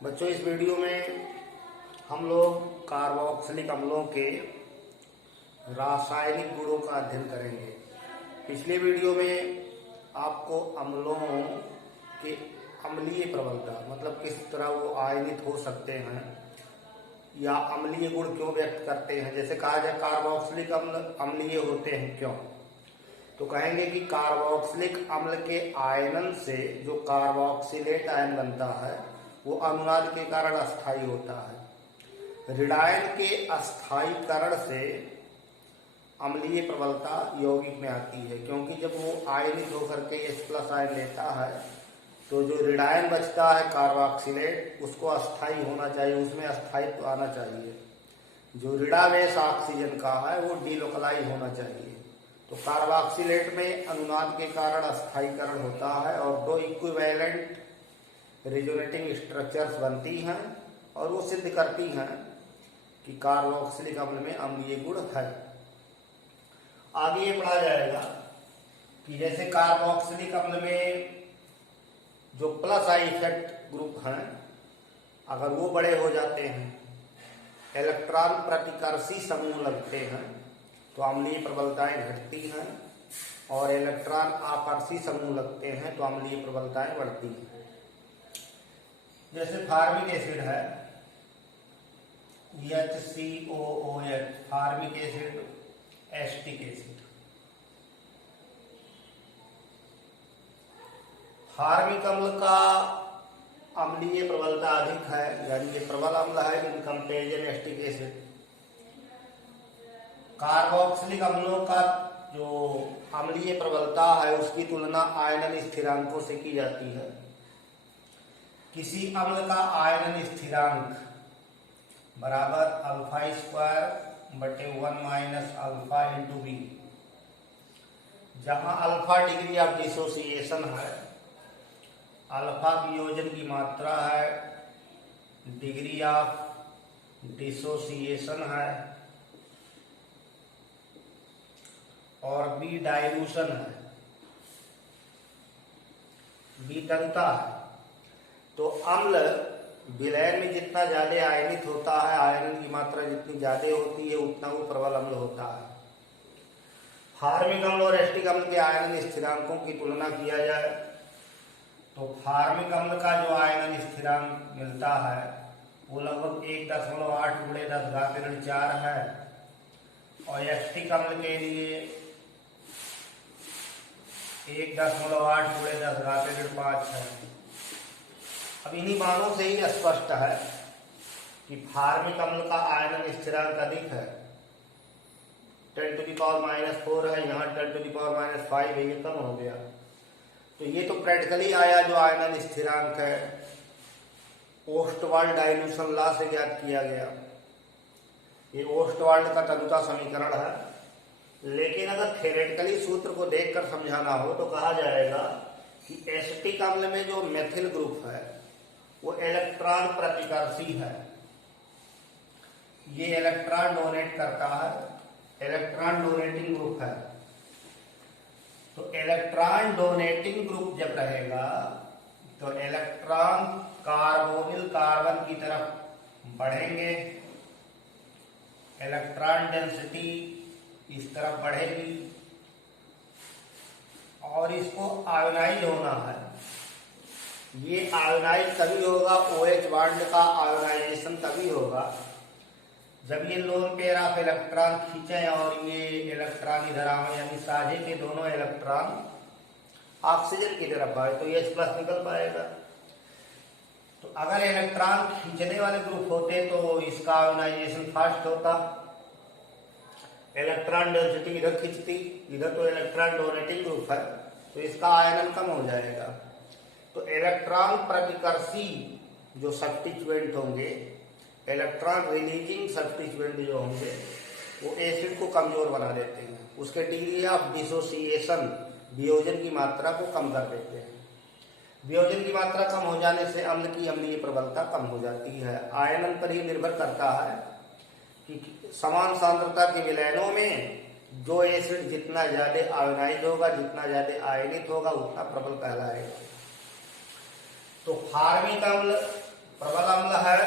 बच्चों, इस वीडियो में हम लोग कार्बोक्सिलिक अम्लों के रासायनिक गुणों का अध्ययन करेंगे। पिछले वीडियो में आपको अम्लों के अम्लीय प्रबलता मतलब किस तरह वो आयनित हो सकते हैं या अम्लीय गुण क्यों व्यक्त करते हैं। जैसे कहा जाए कार्बोक्सिलिक अम्ल अम्लीय होते हैं क्यों, तो कहेंगे कि कार्बोक्सिलिक अम्ल के आयनन से जो कार्बोक्सिलेट आयन बनता है वो अनुनाद के कारण अस्थायी होता है। ऋणायन के अस्थायीकरण से अम्लीय प्रबलता यौगिक में आती है, क्योंकि जब वो आयनित होकर के H+ आयन लेता है तो जो ऋणायन बचता है कार्बोक्सिलेट उसको अस्थायी होना चाहिए, उसमें अस्थायित्व आना चाहिए। जो ऋणावेश ऑक्सीजन का है वो डीलोकलाइज होना चाहिए। तो कार्बोक्सिलेट में अनुनाद के कारण अस्थायीकरण होता है और दो इक्विवेलेंट रिजोनेटिंग स्ट्रक्चर्स बनती हैं और वो सिद्ध करती हैं कि कार्बोक्सिलिक अम्ल में अम्लीय गुण है। आगे ये पढ़ा जाएगा कि जैसे कार्बोक्सिलिक अम्ल में जो प्लस आई इफेक्ट ग्रुप हैं अगर वो बड़े हो जाते हैं, इलेक्ट्रॉन प्रतिकर्षी समूह लगते हैं तो अम्लीय प्रबलताएं घटती हैं, और इलेक्ट्रॉन आकर्षी समूह लगते हैं तो अम्लीय प्रबलताएं बढ़ती हैं। जैसे फार्मिक एसिड है HCOOH, formic acid, acetic acid. Formic अम्ल का अम्लीय प्रबलता अधिक है, यानी ये प्रबल अम्ल है in comparison acetic acid. Carboxylic अम्लों का जो अम्लीय प्रबलता है उसकी तुलना आयनन स्थिरांकों से की जाती है। किसी अम्ल का आयनन स्थिरांक बराबर α²/1 - अल्फा × b, जहां अल्फा डिग्री ऑफ डिसोसिएशन है, अल्फा वियोजन की मात्रा है, डिग्री ऑफ डिसोसिएशन है और बी डाइल्यूशन है, बी तंता है। तो अम्ल विलयन में जितना ज्यादा आयनित होता है, आयरन की मात्रा जितनी ज्यादा होती है उतना वो प्रबल अम्ल होता है। फार्मिक अम्ल और एस्टिक अम्ल के आयनन स्थिरांकों की तुलना किया जाए तो फार्मिक अम्ल का जो आयनन स्थिरांक मिलता है वो लगभग 1.8 × 10⁻⁴ है और एस्टिक अम्ल के लिए 1.8 × 10⁻5 है। अब इन्हीं मानों से ही स्पष्ट है कि फार्मिक अम्ल का आयनन स्थिरांक अधिक है, 10⁻⁴ है, यहाँ 10⁻⁵ है, ये कम हो गया। तो ये तो प्रैक्टिकली आया जो आयनन स्थिरांक है ओस्टवाल्ड डाइल्यूशन लॉ से ज्ञात किया गया। ये ओस्टवाल्ड का तनुता समीकरण है। लेकिन अगर थ्योरेटिकली सूत्र को देखकर समझाना हो तो कहा जाएगा कि एसिटिक अम्ल में जो मेथिल ग्रुप है वो इलेक्ट्रॉन प्रतिकर्षी है, ये इलेक्ट्रॉन डोनेट करता है, इलेक्ट्रॉन डोनेटिंग ग्रुप है। तो इलेक्ट्रॉन डोनेटिंग ग्रुप जब रहेगा तो इलेक्ट्रॉन कार्बोनिल कार्बन की तरफ बढ़ेंगे, इलेक्ट्रॉन डेंसिटी इस तरफ बढ़ेगी और इसको आयोनाइज होना है। ये आयोनाइज तभी होगा, OH बॉन्ड का आयोनाइजेशन तभी होगा जब ये लोन पेयर ऑफ इलेक्ट्रॉन खींचे और ये इलेक्ट्रॉन इधर आए, यानी साझे के दोनों इलेक्ट्रॉन ऑक्सीजन की तरफ आए तो H+ निकल पाएगा। तो अगर इलेक्ट्रॉन खींचने वाले ग्रुप होते तो इसका आयोनाइजेशन फास्ट होता, इलेक्ट्रॉन डेंसिटी इधर खींचती, इधर तो इलेक्ट्रॉन डोनेटिंग ग्रुप है तो इसका आयनन कम हो जाएगा। तो इलेक्ट्रॉन प्रतिकर्षी जो सब्स्टिट्यूएंट होंगे, इलेक्ट्रॉन रिलीजिंग सब्स्टिट्यूएंट जो होंगे वो एसिड को कमजोर बना देते हैं, उसके डिग्री ऑफ डिसोसिएशन वियोजन की मात्रा को कम कर देते हैं। वियोजन की मात्रा कम हो जाने से अम्ल की अम्लीय प्रबलता कम हो जाती है। आयनन पर ही निर्भर करता है कि समान सांद्रता के विलयनों में जो एसिड जितना ज्यादा आयोनाइज होगा, जितना ज्यादा आयनित होगा उतना प्रबल कहलाएगा। तो फार्मिक अम्ल प्रबल अम्ल है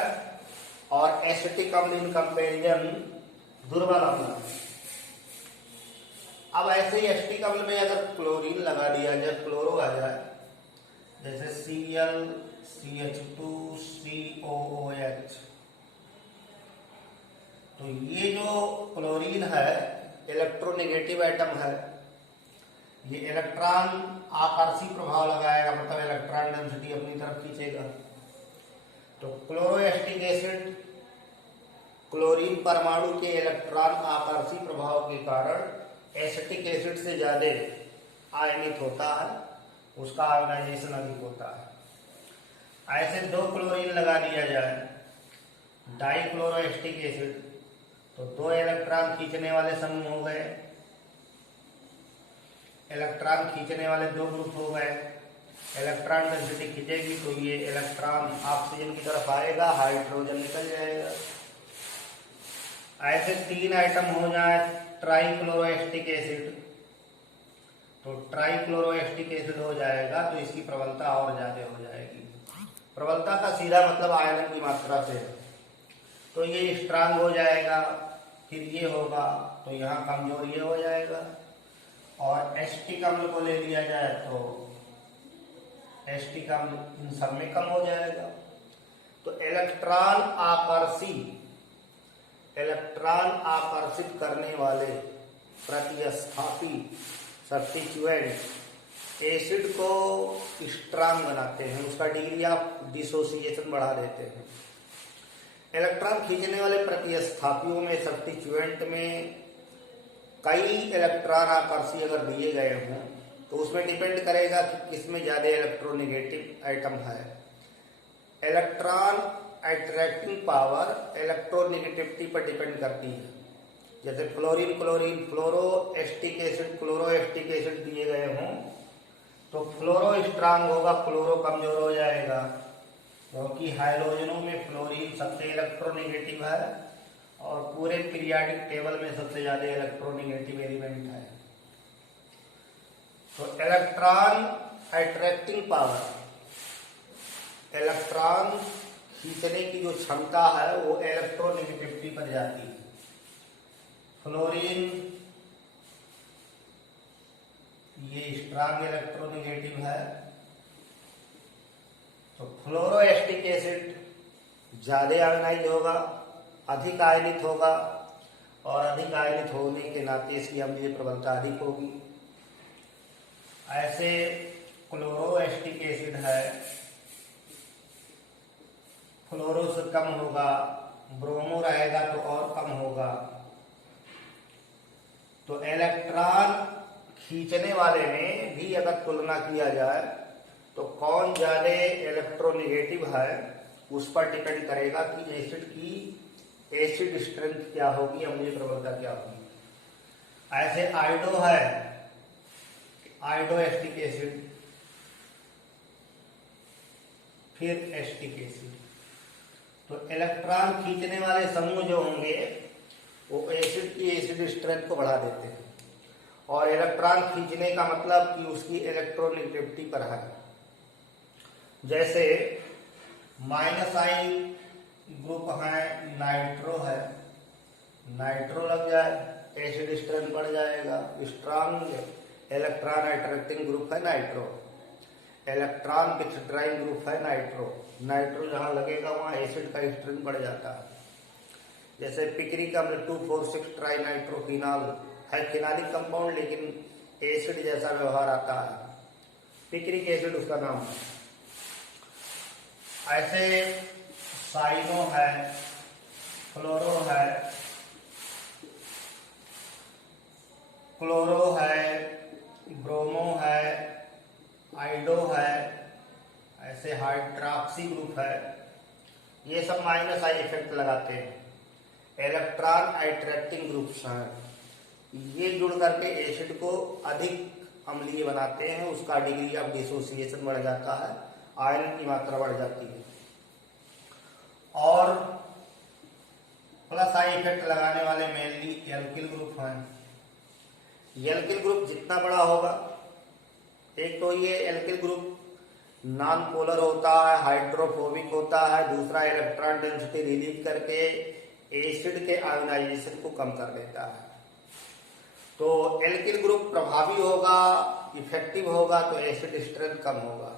और एसिटिक अम्ल इन कंपेरिजन दुर्बल अम्ल है। अब ऐसे ही एसिटिक अम्ल में अगर क्लोरीन लगा दिया जाए, क्लोरो आ जाए, जैसे Cl CH2 COOH, तो ये जो क्लोरीन है इलेक्ट्रोनेगेटिव एटम है, ये इलेक्ट्रॉन आकर्षी प्रभाव लगाएगा, मतलब इलेक्ट्रॉन डेंसिटी अपनी तरफ खींचेगा। तो क्लोरोएस्टिक एसिड क्लोरीन परमाणु के इलेक्ट्रॉन आकर्षी प्रभाव के कारण एसिटिक एसिड से ज्यादा आयनित होता है, उसका आयोनाइजेशन अधिक होता है। ऐसे दो क्लोरीन लगा दिया जाए, डाइक्लोरोएस्टिक एसिड, तो दो इलेक्ट्रॉन खींचने वाले समूह हो गए, इलेक्ट्रॉन खींचने वाले दो ग्रुप हो गए, इलेक्ट्रॉन डेंसिटी खींचेगी तो ये इलेक्ट्रॉन ऑक्सीजन की तरफ आएगा, हाइड्रोजन निकल जाएगा। ऐसे तीन आइटम हो जाए ट्राइक्लोरोएस्टिक एसिड, तो ट्राइक्लोरोएस्टिक एसिड हो जाएगा तो इसकी प्रबलता और ज्यादा हो जाएगी। प्रबलता का सीधा मतलब आयरन की मात्रा से है, तो ये स्ट्रांग हो जाएगा, फिर ये होगा तो यहाँ कमजोर ये हो जाएगा। और एसिटिक अम्ल को ले लिया जाए तो एसिटिक अम्ल इन सब में कम हो जाएगा। तो इलेक्ट्रॉन आकर्षित करने वाले प्रतिस्थापी सब्स्टिट्यूएंट एसिड को स्ट्रांग बनाते हैं, उसका डिग्री ऑफ डिसोसिएशन बढ़ा देते हैं। इलेक्ट्रॉन खींचने वाले प्रतिस्थापियों में सब्स्टिट्यूएंट में कई इलेक्ट्रॉन आकर्षी अगर दिए गए हों तो उसमें डिपेंड करेगा कि किसमें ज्यादा इलेक्ट्रोनेगेटिव आइटम है। इलेक्ट्रॉन अट्रैक्टिंग पावर इलेक्ट्रोनेगेटिविटी पर डिपेंड करती है। जैसे फ्लोरीन फ्लोरोएस्टिक एसिड दिए गए हों तो फ्लोरो स्ट्रांग होगा, क्लोरो कमजोर हो जाएगा, क्योंकि हाइड्रोजनों में फ्लोरीन सबसे इलेक्ट्रोनेगेटिव है और पूरे पीरियाडिक टेबल में सबसे ज्यादा इलेक्ट्रोनेगेटिव एलिमेंट है। तो इलेक्ट्रॉन अट्रैक्टिंग पावर, इलेक्ट्रॉन खींचने की जो क्षमता है वो इलेक्ट्रोनेगेटिविटी पर जाती है। फ्लोरीन ये स्ट्रांग इलेक्ट्रोनेगेटिव है, तो फ्लोरोएस्टिक एसिड ज्यादा आयनाइज होगा, अधिक आयनित होगा और अधिक आयनित होने के नाते इसकी अम्लीय प्रबलता अधिक होगी। ऐसे क्लोरोएस्टिक एसिड है, फ्लोरो से कम होगा, ब्रोमो रहेगा तो और कम होगा। तो इलेक्ट्रॉन खींचने वाले में भी अगर तुलना किया जाए तो कौन ज्यादा इलेक्ट्रोनेगेटिव है उस पर डिपेंड करेगा कि एसिड की एसिड स्ट्रेंथ क्या होगी, अम्लीय प्रबलता क्या होगी। ऐसे आयोडो है, आयोडोएस्टिक एसिड, फिर एस्टिक एसिड। तो इलेक्ट्रॉन खींचने वाले समूह जो होंगे वो एसिड की एसिड स्ट्रेंथ को बढ़ा देते हैं, और इलेक्ट्रॉन खींचने का मतलब कि उसकी इलेक्ट्रोनेगेटिविटी पर है। जैसे -I ग्रुप है, नाइट्रो है, नाइट्रो लग जाए एसिड स्ट्रेंथ बढ़ जाएगा। स्ट्रांग इलेक्ट्रॉन अट्रैक्टिंग ग्रुप है नाइट्रो, इलेक्ट्रॉन विथड्राइंग ग्रुप है नाइट्रो। नाइट्रो जहां लगेगा वहां एसिड का स्ट्रेंथ बढ़ जाता है। जैसे पिक्रिक अम्ल 2,4,6 ट्राई नाइट्रोफिनॉल है, फिनालिक कंपाउंड लेकिन एसिड जैसा व्यवहार आता है, पिक्रिक एसिड उसका नाम है। ऐसे साइनो है, फ्लोरो है, क्लोरो है, ब्रोमो है, आइडो है, ऐसे हाइड्रॉक्सी ग्रुप है। ये सब -I इफेक्ट लगाते हैं। इलेक्ट्रॉन अट्रैक्टिंग ग्रुप्स हैं, ये जुड़ करके एसिड को अधिक अम्लीय बनाते हैं, उसका डिग्री ऑफ डिसोसिएशन बढ़ जाता है, आयरन की मात्रा बढ़ जाती है। और +I इफेक्ट लगाने वाले मेनली एल्किल ग्रुप हैं। एल्किल ग्रुप जितना बड़ा होगा, एक तो ये एल्किल ग्रुप नॉन पोलर होता है, हाइड्रोफोबिक होता है, दूसरा इलेक्ट्रॉन डेंसिटी रिलीज करके एसिड के आयोनाइजेशन को कम कर देता है। तो एल्किल ग्रुप प्रभावी होगा, इफेक्टिव होगा तो एसिड स्ट्रेंथ कम होगा।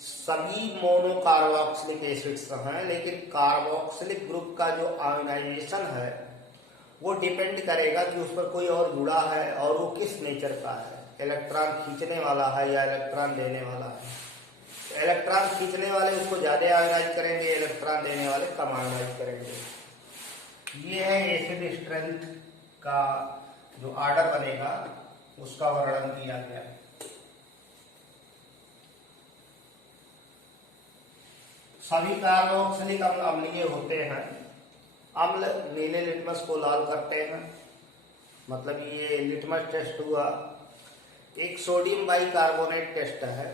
सभी मोनोकार्बोक्सिलिक एसिड्स हैं, लेकिन कार्बोक्सिलिक ग्रुप का जो आयोनाइजेशन है वो डिपेंड करेगा कि उस पर कोई और जुड़ा है और वो किस नेचर का है, इलेक्ट्रॉन खींचने वाला है या इलेक्ट्रॉन देने वाला है। इलेक्ट्रॉन खींचने वाले उसको ज्यादा आयोनाइज करेंगे, इलेक्ट्रॉन देने वाले कम आयोनाइज करेंगे। ये है एसिड स्ट्रेंथ का जो ऑर्डर बनेगा उसका वर्णन किया गया है। सभी कार्बोक्सिलिक अम्ल अम्लीय होते हैं। अम्ल नीले लिटमस को लाल करते हैं, मतलब ये लिटमस टेस्ट हुआ। एक सोडियम बाइकार्बोनेट टेस्ट है।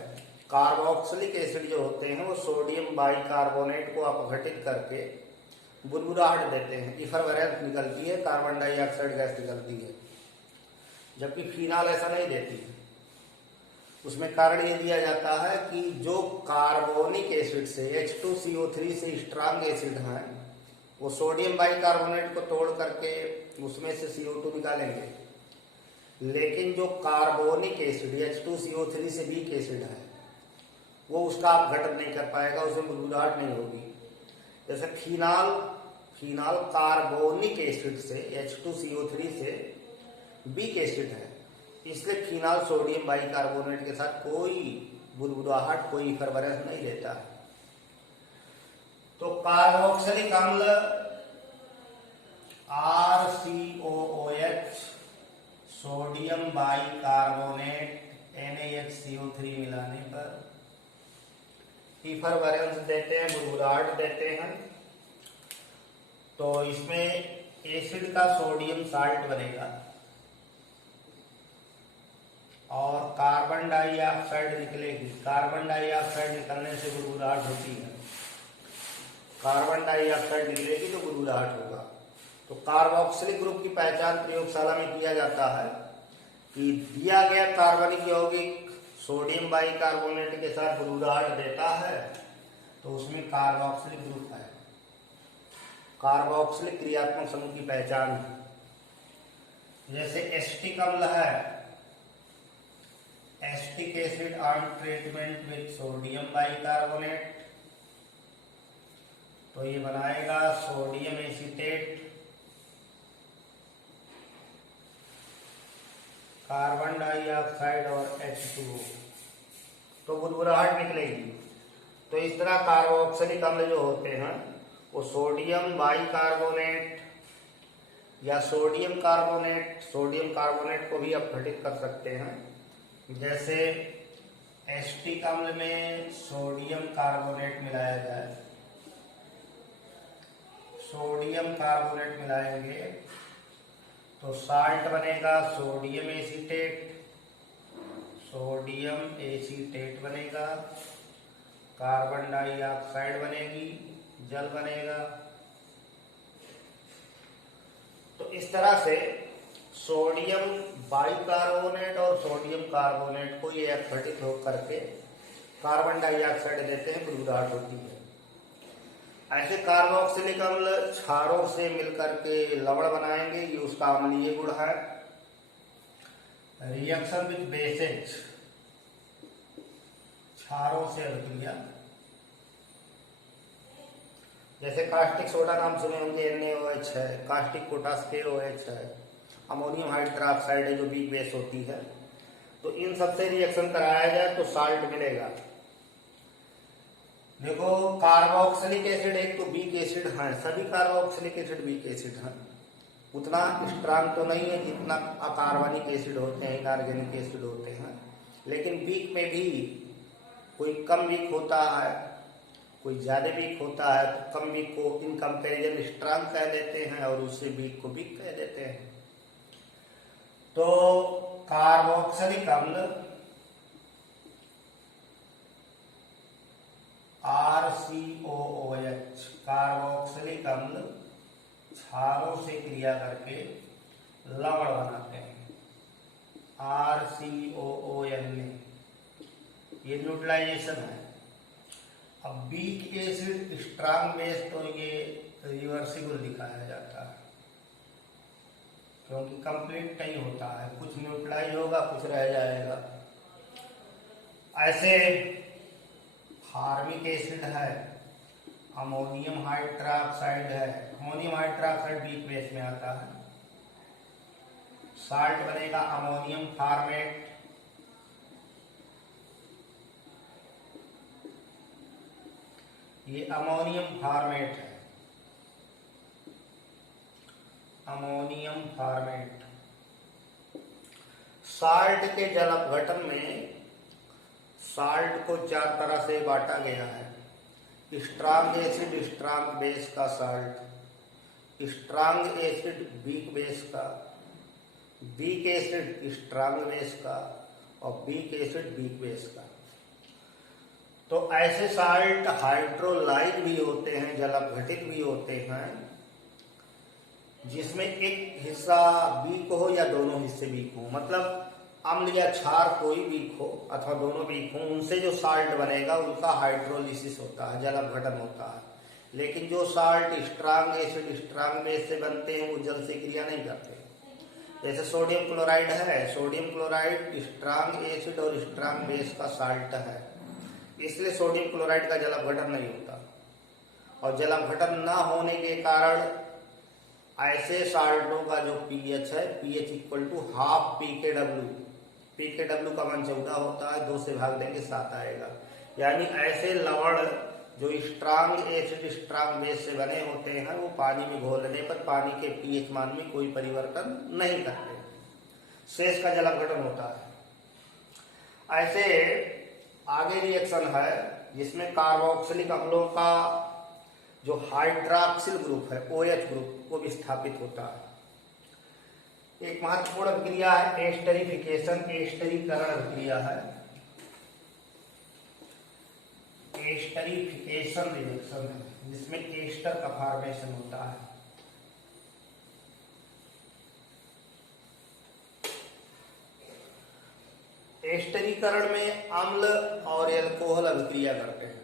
कार्बोक्सिलिक एसिड जो होते हैं वो सोडियम बाइकार्बोनेट को अपघटित करके बुदबुदाहट देते हैं, इफरवेरेंस निकलती है, कार्बन डाइऑक्साइड गैस निकलती है, जबकि फिनाल ऐसा नहीं देती है। उसमें कारण ये दिया जाता है कि जो कार्बोनिक एसिड से H2CO3 से स्ट्रांग एसिड हैं वो सोडियम बाइकार्बोनेट को तोड़ करके उसमें से CO2 निकालेंगे, लेकिन जो कार्बोनिक एसिड H2CO3 से वीक एसिड है वो उसका अपघटन नहीं कर पाएगा, उसमें बुदबुदाहट नहीं होगी। जैसे फिनाल कार्बोनिक एसिड से H2CO3 से वीक एसिड है, इसलिए फिनाल सोडियम बाइकार्बोनेट के साथ कोई बुदबुदाहट, कोई इफरवेरेंस नहीं देता है। तो कार्बोक्सिलिक अम्ल RCOOH सोडियम बाइकार्बोनेट NaHCO3 मिलाने पर इफरवेरेंस देते हैं, बुदबुदाहट देते हैं। तो इसमें एसिड का सोडियम साल्ट बनेगा और कार्बन डाइऑक्साइड निकलेगी। कार्बन डाइऑक्साइड निकलने से बुदबुदाहट होती है, कार्बन डाइऑक्साइड निकलेगी तो बुदबुदाहट होगा। तो कार्बोक्सिलिक ग्रुप की पहचान प्रयोगशाला में किया जाता है कि दिया गया कार्बनिक यौगिक सोडियम बाइकार्बोनेट के साथ बुदबुदाहट देता है तो उसमें कार्बोक्सिलिक ग्रुप है। कार्बोक्सिलिक क्रियात्मक समूह की पहचान है। जैसे एस्टिक अम्ल है, acetic acid on treatment with sodium bicarbonate, तो ये बनाएगा सोडियम एसीटेट, कार्बन डाइऑक्साइड और H2O, तो बुदबुदाहट निकलेगी। तो इस तरह कार्बोक्सिलिक अम्ल जो होते हैं वो सोडियम बाइकार्बोनेट या सोडियम कार्बोनेट को भी अपघटित कर सकते हैं। जैसे एस्टिक अम्ल में सोडियम कार्बोनेट मिलाया जाए, सोडियम कार्बोनेट मिलाएंगे तो साल्ट बनेगा सोडियम एसीटेट बनेगा, कार्बन डाइऑक्साइड बनेगी, जल बनेगा। तो इस तरह से सोडियम बाइकार्बोनेट और सोडियम कार्बोनेट को ये अपघटित होकर के कार्बन डाइऑक्साइड देते हैं, बुदबुदाहट होती है। ऐसे कार्बोक्सिलिक अम्ल क्षारों से मिलकर के लवण बनाएंगे, ये उसका अम्लीय गुण है। रिएक्शन विद बेसेज, क्षारों से अभिक्रिया, जैसे कास्टिक सोडा नाम सुने होंगे, NaOH है, कास्टिक पोटास KOH है, अमोनियम हाइड्रोक्साइड है जो वीक बेस होती है। तो इन सबसे रिएक्शन कराया जाए तो साल्ट मिलेगा। देखो कार्बोक्सिलिक एसिड एक तो वीक एसिड है, सभी कार्बोक्सिलिक एसिड वीक एसिड हैं, उतना स्ट्रांग तो नहीं है जितना अकार्बनिक एसिड होते हैं, इनऑर्गेनिक एसिड होते हैं, लेकिन वीक में भी कोई कम वीक होता है, कोई ज्यादा वीक होता है। तो कम वीक को इन कंपैरिजन स्ट्रांग कह देते हैं और उससे वीक को वीक कह देते हैं। तो कार्बोक्सिलिक अम्ल RCOOH कार्बोक्सिलिक अम्ल क्षारों से क्रिया करके लवण बनाते हैं। RCOOH में ये न्यूट्रलाइजेशन है। अब वीक एसिड स्ट्रांग बेस तो ये रिवर्सिबल दिखाया जाता है, क्योंकि कंप्लीट नहीं होता है, कुछ न्यूट्रलाइज होगा कुछ रह जाएगा। ऐसे फार्मिक एसिड है, अमोनियम हाइड्रोक्साइड है, अमोनियम हाइड्रोक्साइड वीक बेस में आता है। साल्ट बनेगा अमोनियम फार्मेट, ये अमोनियम फार्मेट है, अमोनियम फार्मेट। साल्ट के जल अपघटन में साल्ट को 4 तरह से बांटा गया है। स्ट्रांग एसिड स्ट्रांग बेस का salt, strong acid weak base का, वीक एसिड स्ट्रांग बेस का और वीक एसिड वीक बेस का। तो ऐसे साल्ट हाइड्रोलाइज भी होते हैं, जल अपघटित भी होते हैं, जिसमें एक हिस्सा वीक हो या दोनों हिस्से वीक हो, मतलब अम्ल या क्षार कोई वीक हो अथवा दोनों वीक हो, उनसे जो साल्ट बनेगा उनका हाइड्रोलिसिस होता है, जल अपघटन होता है। लेकिन जो salt strong acid strong base से बनते हैं वो जल से क्रिया नहीं करते। जैसे सोडियम क्लोराइड है, सोडियम क्लोराइड स्ट्रांग एसिड और स्ट्रांग बेस का साल्ट है, इसलिए सोडियम क्लोराइड का जल अपघटन नहीं होता। और जल अपघटन न होने के कारण ऐसे साल्टों का जो पीएच है, पीएच इक्वल टू हाफ पीकेडब्ल्यू, पीकेडब्ल्यू का मान 14 होता है, 2 से भाग देंगे 7 आएगा। यानी ऐसे लवण जो स्ट्रांग एसिड स्ट्रांग बेस से बने होते हैं वो पानी में घोलने पर पानी के पीएच मान में कोई परिवर्तन नहीं करते, शेष का जल अपघटन होता है। ऐसे आगे रिएक्शन है जिसमें कार्बोक्सिलिक अम्लों का जो हाइड्रॉक्सिल ग्रुप है, OH ग्रुप, वो विस्थापित होता है। एक महत्वपूर्ण अभिक्रिया है एस्टरिफिकेशन, एस्टरीकरण अभिक्रिया है, एस्टरिफिकेशन रिएक्शन है, जिसमें एस्टर का फॉर्मेशन होता है। एस्टरीकरण में अम्ल और एल्कोहल अभिक्रिया करते हैं,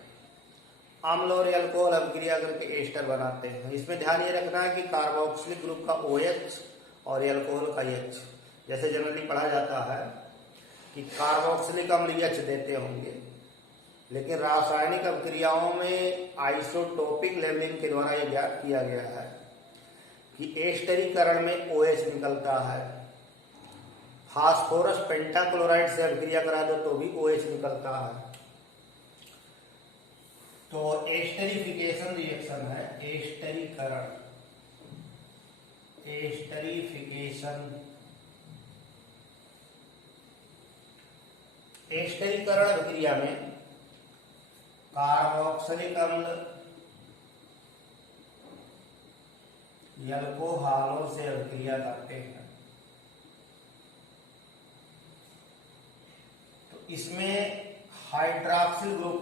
अम्ल और एल्कोहल अभिक्रिया करके एस्टर बनाते हैं। इसमें ध्यान ये रखना है कि कार्बोक्सिलिक ग्रुप का OH और एल्कोहल का H, जैसे जनरली पढ़ा जाता है कि कार्बोक्सिलिक अम्ल H देते होंगे, लेकिन रासायनिक अभिक्रियाओं में आइसोटोपिक लेवलिंग के द्वारा यह ज्ञात किया गया है कि एस्टरीकरण में OH निकलता है। फास्फोरस पेंटाक्लोराइड से अभिक्रिया करा दो तो भी OH निकलता है। तो एस्टरीफिकेशन रिएक्शन है, एस्टरीकरण, एस्टरीफिकेशन। एस्टरीकरण अभिक्रिया में कार्बोक्सिलिक अम्ल एल्कोहलों से अभिक्रिया करते हैं। तो इसमें हाइड्रॉक्सिल ग्रुप,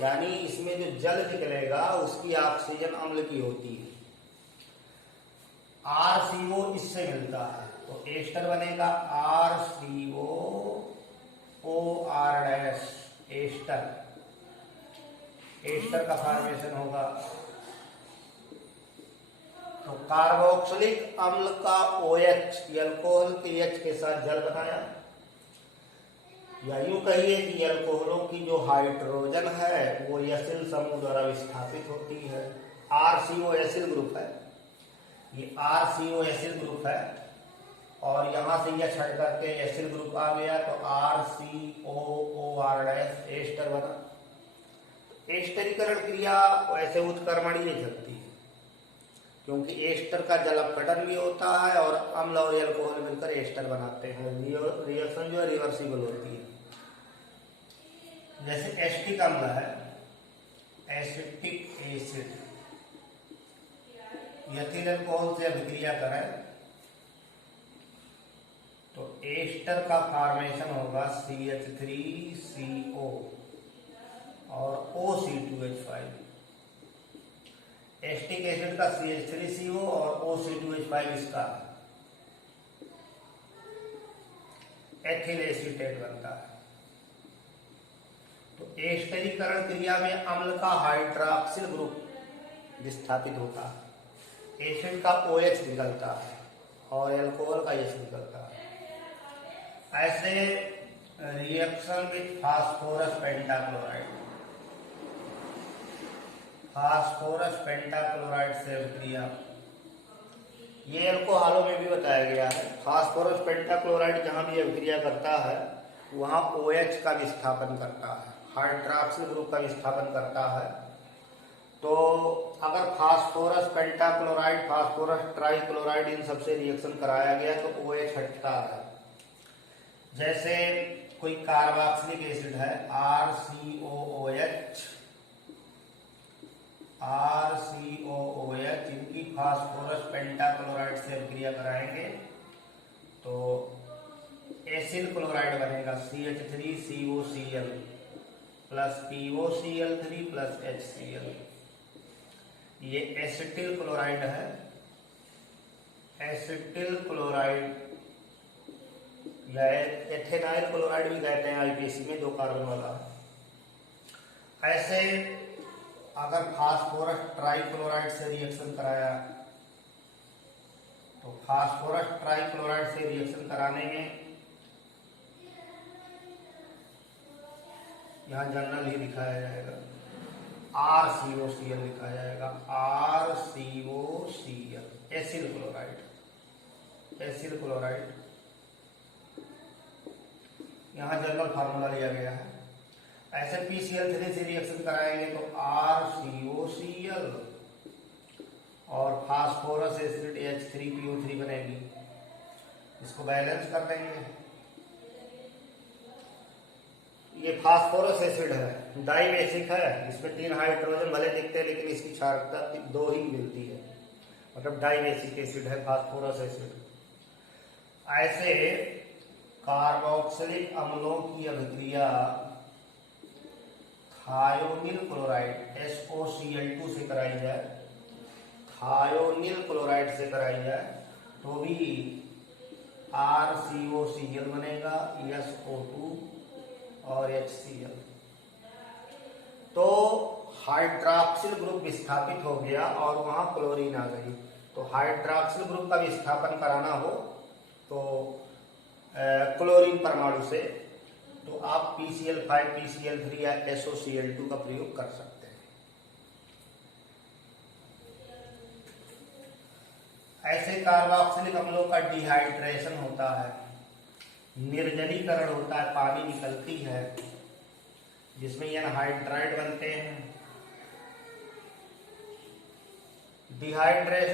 यानी इसमें जो जल निकलेगा उसकी ऑक्सीजन अम्ल की होती है, RCO इससे मिलता है, तो एस्टर बनेगा RCOOR', एस्टर, एस्टर का फॉर्मेशन होगा। तो कार्बोक्सिलिक अम्ल का OH एल्कोहल के H के साथ जल बनाया, या यूं कहिए कि एल्कोहलों की जो हाइड्रोजन है वो एसिल समूह द्वारा विस्थापित होती है। RCO एसिल ग्रुप है, ये RCO एसिल ग्रुप है, और यहां से यह छड़ करके एसिल ग्रुप आ गया तो RCOOR' एस्टर बना। एस्टरीकरण क्रिया वैसे उत्क्रमणीय चलती है, क्योंकि एस्टर का जल अपघटन भी होता है और अम्ल और एल्कोहल मिलकर एस्टर बनाते हैं। रिएक्शन जो है रिवर्सिबल होती है। जैसे एसिटिक अम्ल है, एसिटिक एसिड, एथिल अल्कोहल से अभिक्रिया करें तो एस्टर का फॉर्मेशन होगा CH3CO और OC2H5। एसिटिक एसिड का CH3CO और OC2H5 इसका एथिल एसीटेट बनता है। तो एस्टरीकरण क्रिया में अम्ल का हाइड्रॉक्सिल ग्रुप विस्थापित होता है, एसिड का OH निकलता है और एल्कोहल का H निकलता है। ऐसे reaction with phosphorus pentachloride, phosphorus pentachloride से अभिक्रिया, ये अल्कोहलों में भी बताया गया है। फास्फोरस पेंटाक्लोराइड जहां भी अभिक्रिया करता है वहां OH का विस्थापन करता है, हाइड्रॉक्सिल ग्रुप का विस्थापन करता है। तो अगर फास्फोरस पेंटाक्लोराइड, फास्फोरस ट्राइक्लोराइड इन सबसे रिएक्शन कराया गया तो OH हटता है। जैसे कोई कार्बोक्सिलिक एसिड है RCOOH, इनकी फास्फोरस पेंटाक्लोराइड से अभिक्रिया कराएंगे तो एसिल क्लोराइड बनेगा CH3COCl plus POCl3 plus HCl। ये एसिटिल क्लोराइड है, एसिटिल क्लोराइड या एथेनाइल क्लोराइड भी कहते हैं IPAC में, 2 कार्बन वाला। ऐसे अगर फास्फोरस ट्राइक्लोराइड से रिएक्शन कराया तो फास्फोरस ट्राइक्लोराइड से रिएक्शन कराने में यहां जनरल ही दिखाया जाएगा, RCOCl लिखा जाएगा, RCOCl, acyl chloride, acyl chloride यहां जनरल फार्मूला लिया गया है। ऐसे PCl3 से रिएक्शन कराएंगे तो RCOCl और फास्फोरस एसिड H3PO3 बनेगी, इसको बैलेंस कर देंगे। ये फास्फोरस एसिड है, डाइबेसिक है, इसमें 3 हाइड्रोजन भले दिखते हैं लेकिन इसकी क्षारकता 2 ही मिलती है, मतलब डाइबेसिक एसिड है फास्फोरस एसिड। ऐसे कार्बोक्सिलिक अम्लों की अभिक्रिया थायोनिल क्लोराइड SOCl2 से कराई जाए, थायोनिल क्लोराइड से कराई जाए तो भी RCOCl बनेगा, SO2 और HCl। तो हाइड्रॉक्सिल ग्रुप विस्थापित हो गया और वहां क्लोरीन आ गई। तो हाइड्रॉक्सिल ग्रुप का विस्थापन कराना हो तो क्लोरीन परमाणु से तो आप PCl5, PCl3 या SOCl2 का प्रयोग कर सकते हैं। ऐसे कार्बोक्सिलिक अम्लों का डिहाइड्रेशन होता है, निर्जलीकरण होता है, पानी निकलती है जिसमें एनहाइड्राइड बनते हैं। डिहाइड्रेशन